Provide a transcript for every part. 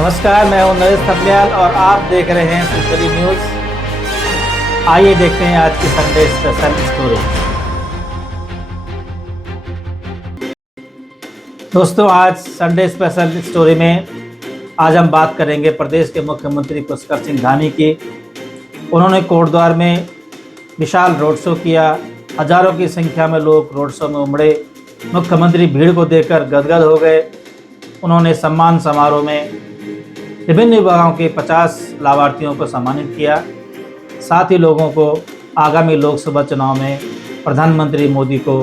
नमस्कार, मैं हूं नरेश थपलियाल और आप देख रहे हैं सिलचरी न्यूज़। आइए देखते हैं आज की संडे स्पेशल स्टोरी। दोस्तों, आज संडे स्पेशल स्टोरी में आज हम बात करेंगे प्रदेश के मुख्यमंत्री पुष्कर सिंह धामी की। उन्होंने कोटद्वार में विशाल रोड शो किया। हजारों की संख्या में लोग रोड शो में उमड़े। मुख्यमंत्री भीड़ को देखकर गदगद हो गए। उन्होंने सम्मान समारोह में विभिन्न विभागों के 50 लाभार्थियों को सम्मानित किया। साथ ही लोगों को आगामी लोकसभा चुनाव में प्रधानमंत्री मोदी को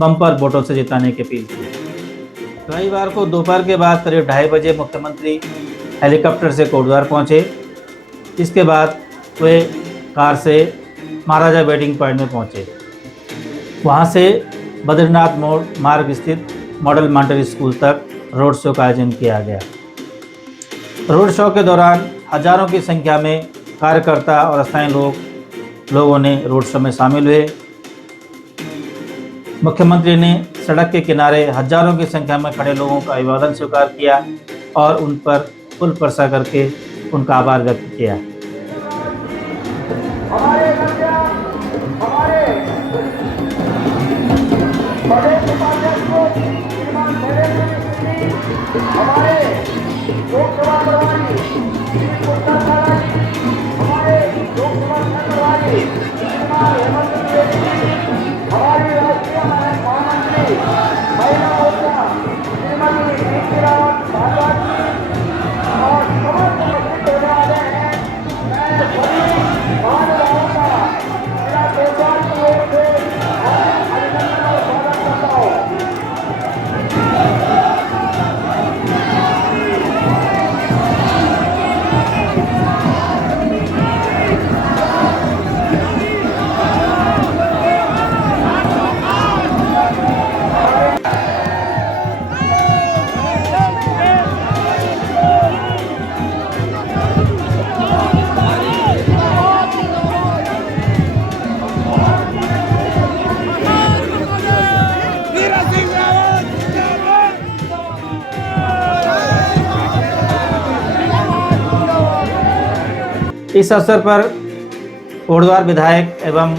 बम्पर वोटों से जिताने की अपील की। रविवार को दोपहर के बाद करीब 2:30 बजे मुख्यमंत्री हेलीकॉप्टर से कोटद्वार पहुंचे। इसके बाद वे कार से महाराजा वेडिंग पॉइंट में पहुंचे। वहां से बद्रीनाथ मार्ग स्थित मॉडल मॉन्टेसरी स्कूल तक रोड शो का आयोजन किया गया। रोड शो के दौरान हजारों की संख्या में कार्यकर्ता और स्थानीय लोगों ने रोड शो में शामिल हुए। मुख्यमंत्री ने सड़क के किनारे हजारों की संख्या में खड़े लोगों का अभिवादन स्वीकार किया और उन पर फूल वर्षा करके उनका आभार व्यक्त किया। इस अवसर पर कोटद्वार विधायक एवं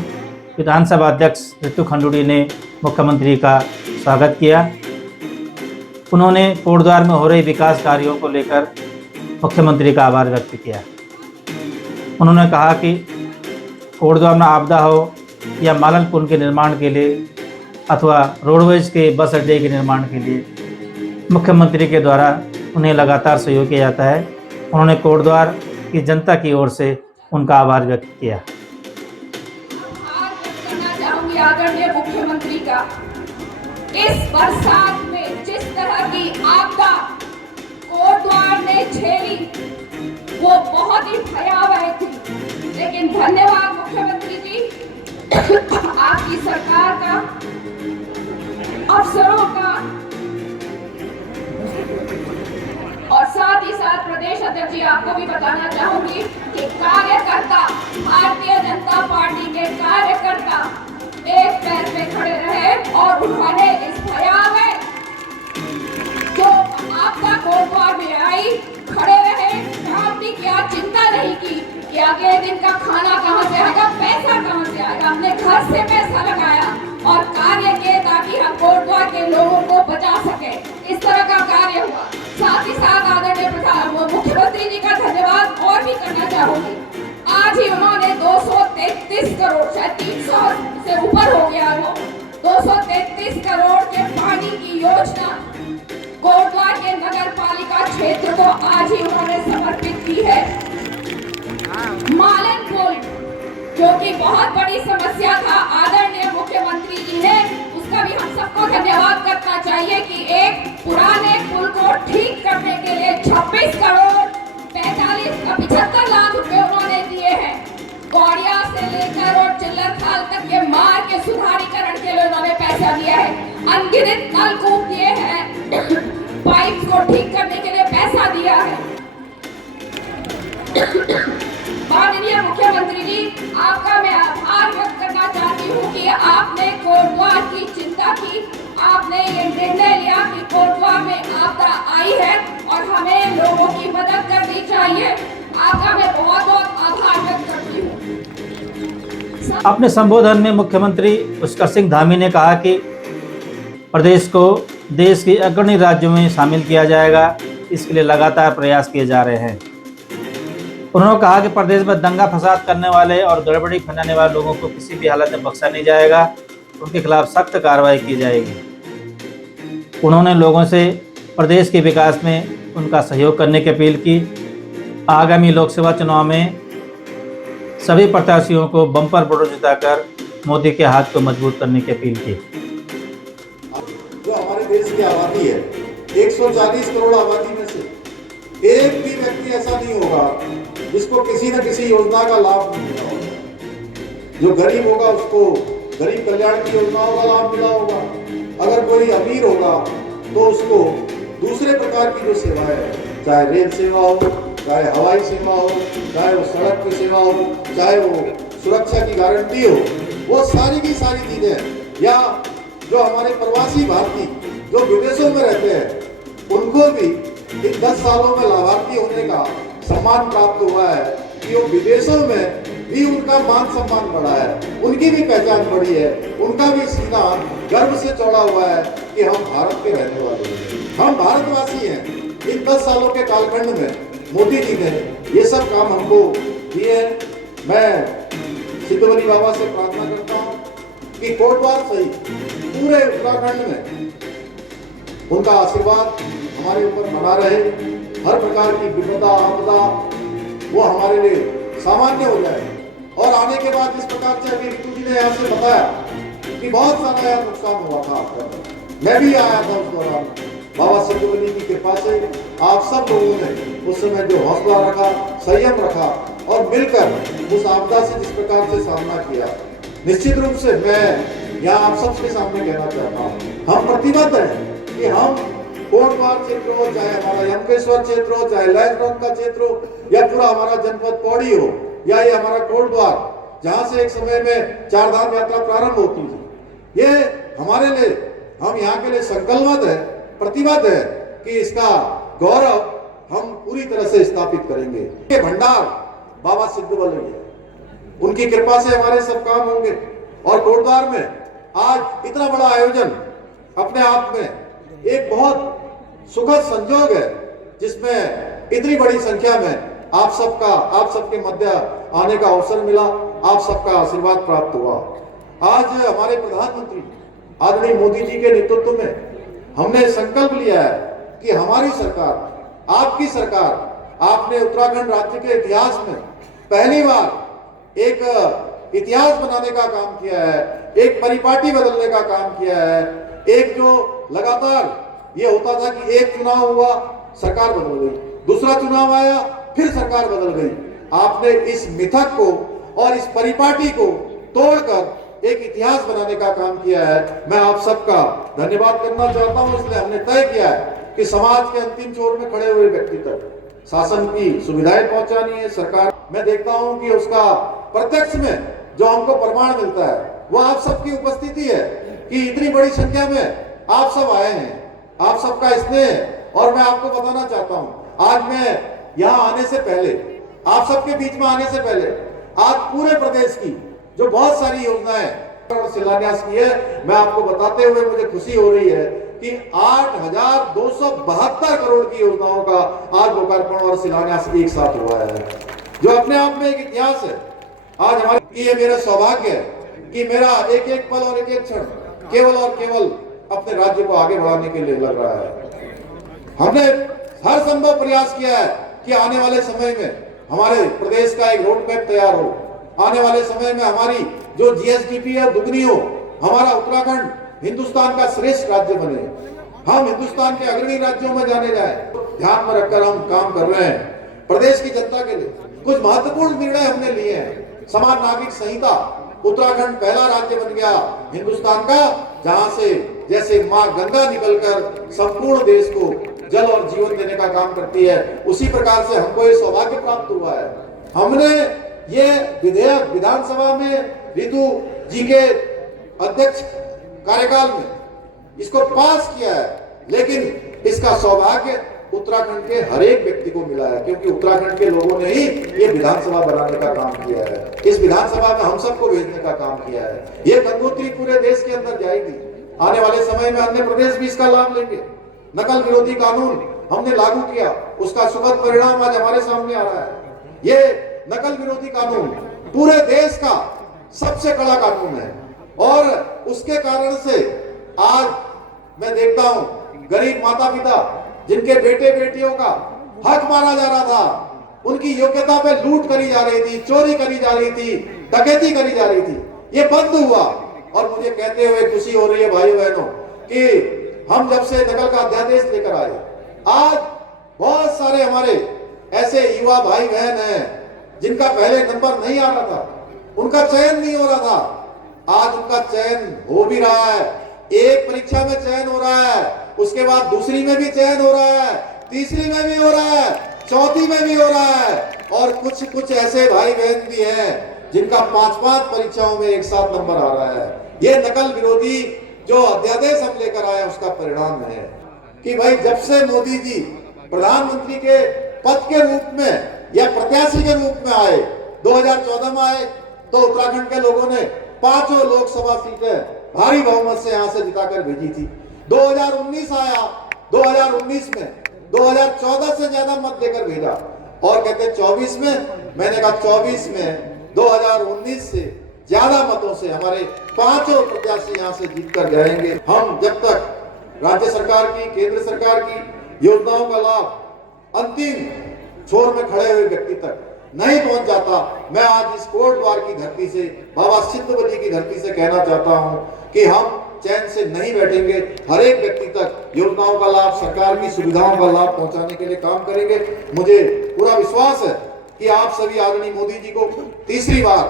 विधानसभा अध्यक्ष ऋतु खंडूड़ी ने मुख्यमंत्री का स्वागत किया। उन्होंने कोटद्वार में हो रहे विकास कार्यों को लेकर मुख्यमंत्री का आभार व्यक्त किया। उन्होंने कहा कि कोटद्वार में आपदा हो या मालन पुल के निर्माण के लिए अथवा रोडवेज के बस अड्डे के निर्माण के लिए मुख्यमंत्री के द्वारा उन्हें लगातार सहयोग किया जाता है। उन्होंने कोटद्वार की जनता की ओर से उनका आभार व्यक्त किया। करना चाहूंगी आदरणीय मुख्यमंत्री का, इस बरसात में जिस तरह की आपदा कोटद्वार ने झेली वो बहुत ही भयावह थी, लेकिन धन्यवाद मुख्यमंत्री जी, आपकी सरकार का, अफसरों का और साथ ही साथ प्रदेश अध्यक्ष जी आपको भी बताना चाहूंगी कि कार्यकर्ता, भारतीय जनता पार्टी के कार्यकर्ता एक पैर पे खड़े रहे और उन्होंने इस भयावह जो आपदा कोटद्वार में आई खड़े रहे, काम भी किया, चिंता नहीं की कि अगले दिन का खाना कहां से आएगा, पैसा कहां से आएगा। हमने घर से पैसा लगाया और कार्य किए ताकि हम कोटद्वार के लोगों को बचा सके। इस तरह का कार्य हुआ। साथ ही साथ आदरणीय मुख्यमंत्री जी का धन्यवाद और भी करना चाहूंगी। आज ही उन्होंने 233 करोड़, शायद 300 से ऊपर हो गया वो, 233 करोड़ के पानी की योजना कोटद्वार के नगर पालिका क्षेत्र को आज ही उन्होंने समर्पित की है। मालन पुल जो कि बहुत बड़ी समस्या था, आदरणीय मुख्यमंत्री जी ने उसका भी हम सबको धन्यवाद करना चाहिए कि एक पुराने पुल को ठीक करने के लिए 26 करोड़ 75 लाख रुपए उन्होंने दिए हैं। गौड़िया से लेकर और चिल्लर खाल तक के मार्ग के सुधारीकरण के लिए उन्होंने पैसा दिया है। अनगिनत नलकूप दिए हैं, पाइप को ठीक करने के लिए पैसा दिया है। माननीय मुख्यमंत्री जी, आपका मैं आभार व्यक्त करना चाहती हूँ कि आपने कोटद्वार की चिंता की, आपने ये निर्णय लिया कि कोटद्वार में आपदा आई है और हमें लोगों की मदद अपने संबोधन में मुख्यमंत्री पुष्कर सिंह धामी ने कहा कि प्रदेश को देश के अग्रणी राज्यों में शामिल किया जाएगा, इसके लिए लगातार प्रयास किए जा रहे हैं। उन्होंने कहा कि प्रदेश में दंगा फसाद करने वाले और गड़बड़ी फैलाने वाले लोगों को किसी भी हालत में बख्शा नहीं जाएगा, उनके खिलाफ सख्त कार्रवाई की जाएगी। उन्होंने लोगों से प्रदेश के विकास में उनका सहयोग करने की अपील की। आगामी लोकसभा चुनाव में सभी प्रत्याशियों को बम्पर वोटों जिताकर मोदी के हाथ को मजबूत करने की अपील की। जो हमारे देश की आबादी है, 140 करोड़ आबादी में से एक भी व्यक्ति ऐसा नहीं होगा जिसको किसी न किसी योजना का लाभ नहीं मिला होगा। जो गरीब होगा उसको गरीब कल्याण की योजनाओं का लाभ मिला होगा। अगर कोई अमीर होगा तो उसको दूसरे प्रकार की जो सेवाएं है, चाहे रेल सेवा हो, चाहे हवाई सेवा हो, चाहे वो सड़क की सेवा हो, चाहे वो सुरक्षा की गारंटी हो, वो सारी की सारी चीजें, या जो हमारे प्रवासी भारतीय जो विदेशों में रहते हैं उनको भी इन 10 सालों में लाभार्थी होने का सम्मान प्राप्त हुआ है कि वो विदेशों में भी उनका मान सम्मान बढ़ा है, उनकी भी पहचान बढ़ी है, उनका भी सीना गर्व से चौड़ा हुआ है कि हम भारत के रहने वाले हैं, हम भारतवासी हैं। इन 10 सालों के कालखंड में मोदी जी ने ये सब काम हमको दिए हैं। मैं सिद्धवली बाबा से प्रार्थना करता हूँ कि कोटद्वार सहित पूरे उत्तराखंड में उनका आशीर्वाद हमारे ऊपर बना रहे। हर प्रकार की विपदा आपदा वो हमारे लिए सामान्य हो जाए। और आने के बाद जिस प्रकार से अभी रितु जी ने यहाँ से बताया कि बहुत सारा यहाँ नुकसान हुआ था आपका, मैं भी आया था उस दौरान। बाबा सिद्धवली की कृपा से आप सब लोगों ने उस समय जो हौसला रखा, संयम रखा और मिलकर उस आपदा से जिस प्रकार से सामना किया, निश्चित रूप से मैं यहाँ आप सबके सामने कहना चाहता हूँ, हम प्रतिबद्ध हैं कि हम कोटद्वार क्षेत्र हो, चाहे हमारा यमकेश्वर क्षेत्र हो, चाहे लैंसडाउन का क्षेत्र हो, या पूरा हमारा जनपद पौड़ी हो, या ये हमारा कोटद्वार जहाँ से एक समय में 4 धाम यात्रा प्रारंभ होती थी, ये हमारे लिए, हम यहाँ के लिए संकल्पबद्ध है, प्रतिबद्ध है कि इसका गौरव हम पूरी तरह से स्थापित करेंगे। ये भंडार बाबा सिद्धवली है, उनकी कृपा से हमारे सब काम होंगे। और कोटद्वार में आज इतना बड़ा आयोजन अपने आप में एक बहुत सुखद संयोग है, जिसमें इतनी बड़ी संख्या में आप सबके मध्य आने का अवसर मिला, आप सबका आशीर्वाद प्राप्त हुआ। आज हमारे प्रधानमंत्री आदरणीय मोदी जी के नेतृत्व में हमने संकल्प लिया है कि हमारी सरकार, आपकी सरकार, आपने उत्तराखंड राज्य के इतिहास में पहली बार एक इतिहास बनाने का काम किया है, एक परिपाटी बदलने का काम किया है। एक जो लगातार ये होता था कि एक चुनाव हुआ, सरकार बदल गई, दूसरा चुनाव आया, फिर सरकार बदल गई। आपने इस मिथक को और इस परिपाटी को तोड़कर एक इतिहास बनाने का काम किया है। मैं आप सबका धन्यवाद करना चाहता हूं। इसलिए हमने तय किया है कि समाज के अंतिम छोर में खड़े हुए व्यक्ति तक शासन की सुविधाएं पहुंचानी है। सरकार, मैं देखता हूं कि उसका प्रत्यक्ष में जो हमको प्रमाण मिलता है वो आप सबकी उपस्थिति है कि इतनी बड़ी संख्या में आप सब आए हैं, आप सबका स्नेह। और मैं आपको बताना चाहता हूं, आज मैं यहाँ आने से पहले, आप सबके बीच में आने से पहले, आज पूरे प्रदेश की जो बहुत सारी योजनाएं और शिलान्यास की है, मैं आपको बताते हुए मुझे खुशी हो रही है कि 8,272 करोड़ की योजनाओं का आज लोकार्पण और शिलान्यास एक साथ हुआ है, जो अपने आप में एक इतिहास है। आज हमारे ये मेरा सौभाग्य है कि मेरा एक एक पल और एक एक क्षण केवल और केवल अपने राज्य को आगे बढ़ाने के लिए लग रहा है। हमने हर संभव प्रयास किया है कि आने वाले समय में हमारे प्रदेश का एक रोड मैप तैयार हो, आने वाले समय में हमारी जो जीएसडीपी है दुगनी हो, हमारा उत्तराखंड हिंदुस्तान का श्रेष्ठ राज्य बने, हम हिंदुस्तान के अग्रणी राज्यों में जाने जाए। ध्यान में रखकर हम काम कर रहे हैं। प्रदेश की जनता के लिए कुछ महत्वपूर्ण निर्णय हमने लिए हैं। समान नागरिक संहिता, उत्तराखंड पहला राज्य बन गया हिंदुस्तान का जहां से जैसे मां गंगा निकलकर संपूर्ण देश को जल और जीवन देने का काम करती है, उसी प्रकार से हमको ये सौभाग्य प्राप्त हुआ है। हमने ये विधेयक विधानसभा में रितु जी के अध्यक्ष कार्यकाल में इसको पास किया है, लेकिन इसका सौभाग्य उत्तराखंड के हर एक व्यक्ति को मिला है, क्योंकि उत्तराखंड के लोगों ने ही ये विधानसभा बनाने का काम किया है, इस विधानसभा में हम सबको भेजने का काम किया है। ये गंगोत्री पूरे देश के अंदर जाएगी। आने वाले समय में अन्य प्रदेश भी इसका लाभ लेंगे। नकल विरोधी कानून हमने लागू किया, उसका सुखद परिणाम आज हमारे सामने आ रहा है। ये नकल विरोधी कानून पूरे देश का सबसे कड़ा कानून है और उसके कारण से आज मैं देखता हूं गरीब माता पिता जिनके बेटे बेटियों का हक मारा जा रहा था, उनकी योग्यता पे लूट करी जा रही थी, चोरी करी जा रही थी, डकैती करी जा रही थी, ये बंद हुआ। और मुझे कहते हुए खुशी हो रही है भाई बहनों कि हम जब से नकल का अध्यादेश लेकर आए, आज बहुत सारे हमारे ऐसे युवा भाई बहन हैं जिनका पहले नंबर नहीं आ रहा था, उनका चयन नहीं हो रहा था, आज उनका चयन हो भी रहा है। एक परीक्षा में चयन हो रहा है, उसके बाद दूसरी में भी चयन हो रहा है, तीसरी में भी हो रहा है, चौथी में भी हो रहा है। और कुछ ऐसे भाई बहन भी हैं जिनका 5-5 परीक्षाओं में एक साथ नंबर आ रहा है। ये नकल विरोधी जो अध्यादेश हम लेकर आए उसका परिणाम है कि भाई जब से मोदी जी प्रधानमंत्री के पद के रूप में या प्रत्याशी के रूप में आए, 2014 में आए तो उत्तराखंड के लोगों ने 5 लोकसभा सीटें भारी बहुमत से यहां से जिताकर भेजी थी। 2019 आया, 2019 में 2014 से ज्यादा मत देकर भेजा और कहते 24 में, मैंने कहा 24 में 2019 से ज्यादा मतों से हमारे 5 प्रत्याशी यहां से जीतकर जाएंगे। हम जब तक राज्य सरकार की, केंद्र सरकार की योजनाओं का लाभ अंतिम छोर में खड़े हुए व्यक्ति तक नहीं पहुंच जाता, मैं आज इस कोट द्वार की धरती से, बाबा सिद्धबली की धरती से कहना चाहता हूं कि हम चैन से नहीं बैठेंगे। हर एक व्यक्ति तक योजनाओं का लाभ, सरकार की सुविधाओं का लाभ पहुंचाने के लिए काम करेंगे। मुझे पूरा विश्वास है कि आप सभी आदरणीय मोदी जी को तीसरी बार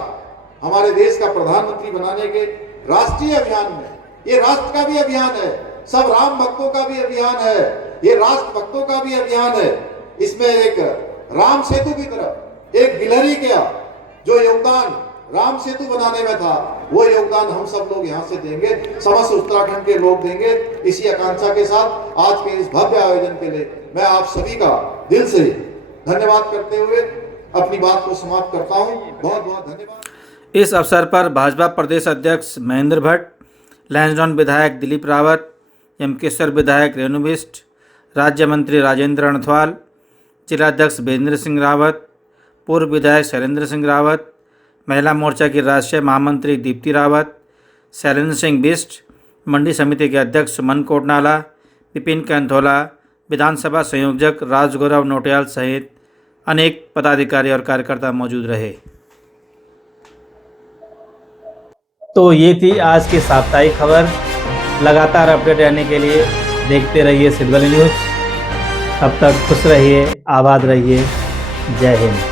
हमारे देश का प्रधानमंत्री बनाने के राष्ट्रीय अभियान में, ये राष्ट्र का भी अभियान है, सब राम भक्तों का भी अभियान है, ये राष्ट्र भक्तों का भी अभियान है। इसमें एक राम सेतु की तरफ एक गिलहरी गया, जो योगदान राम सेतु बनाने में था, वो योगदान हम सब लोग यहाँ से देंगे, समस्त उत्तराखंड के लोग देंगे। इसी आकांक्षा के साथ आज के इस भव्य आयोजन के लिए मैं आप सभी का दिल से धन्यवाद करते हुए अपनी बात को समाप्त करता हूँ। बहुत बहुत धन्यवाद। इस अवसर पर भाजपा प्रदेश अध्यक्ष महेंद्र भट्ट, लैंसडाउन विधायक दिलीप रावत, यमकेश्वर विधायक रेणु बिष्ट, राज्य मंत्री राजेंद्र रणथवाल, जिलाध्यक्ष वीरेंद्र सिंह रावत, पूर्व विधायक शैलेंद्र सिंह रावत, महिला मोर्चा की राष्ट्रीय महामंत्री दीप्ति रावत, शैलेंद्र सिंह बिष्ट, मंडी समिति के अध्यक्ष सुमन कोटनाला, विपिन कैंथोला, विधानसभा संयोजक राजगौरव नोटियाल सहित अनेक पदाधिकारी और कार्यकर्ता मौजूद रहे। तो ये थी आज की साप्ताहिक खबर। लगातार अपडेट रहने के लिए देखते रहिए सिद्धबली न्यूज़। तब तक खुश रहिए, आबाद रहिए। जय हिंद।